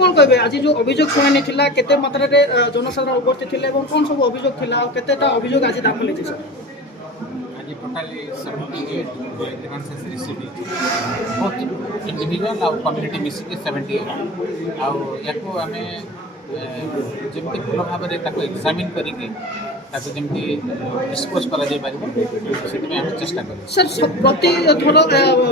कौन कहे आज जो अभियोग शुणानी थिला केते मात्रा रे जनसाधारण उपस्थित थिले एवं कौन सब अभियोग थिला और केतेटा अभियोग आज दाखल हेछि सर आज totally 78 grievances receive both individual और कम्युनिटी मिसिक 78 आउ याको आमे जमती भल भाव में एग्जामिन करके जमी डिस्पोज कर चेष्टा कर सर प्रति थर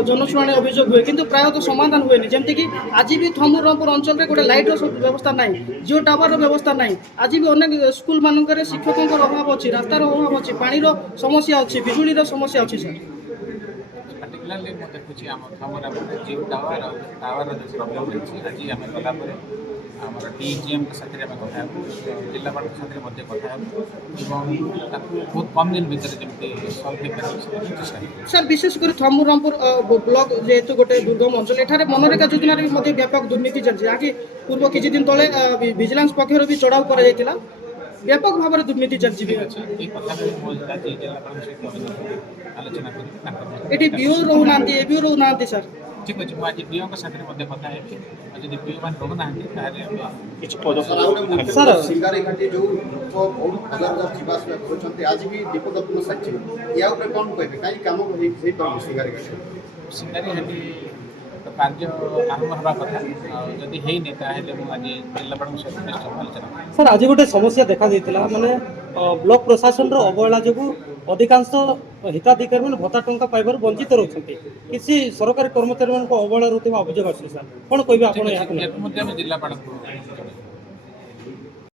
जनशुणाणी अभियोग हुए किंतु प्रायतः समाधान हुए जमती कि आज भी थमुरमपुर अंचल में गोटे लाइट व्यवस्था ना जिओ टावर व्यवस्था ना आज भी अनेक स्कूल मानक शिक्षकों अभाव अच्छी रास्तार अभाव अच्छी पानी समस्या अच्छी बिजुली समस्या अच्छी सर पार्टिकुलारली मैं देखुची आम थमुरमपुर जिओ टावर टावर प्रोब्लेम रही आज आम गलापर आमर डीजीएम के साथ कथा जिलापाल साथ कथा बहुत कम दिन भर जमी सल्व हो चेष्टा सर विशेषकर थमुरमपुर ब्लॉक जेहेतु गोटे दुर्गम अंचल एठारे मनरेगा योजन व्यापक दुर्नीति चलती जहाँकि पूर्व किसी दिन तले विजिलेंस पक्षर भी चढ़ाऊ कर व्यापक भाव में दुर्नीति चलती आलोचना ये बीओ रोना एबीओ रोना सर ठीक अच्छे मुझे डीओ के साथ कथा है जब डीओ मैंने रोना सर सिंगारी घाटी जो हजार जीवास आज भी दीप दर्पण साक्षी या कौन कहे कहीं कम सिंगारी घाटी सिंगारी घाटी कार्य आरंभ हवा कथा जदि है आज जिलापाल सहित आलोचना सर आज गोटे समस्या देखा देता माने ब्लॉक प्रशासन अवहेला जो अधिकांश हिताधिकारी मैंने भत्ता टंका पाइबार वंचित रहते किसी सरकारी कर्मचारी अवहेला रोकवा अभियोग आस सर कौन कह जिलापाल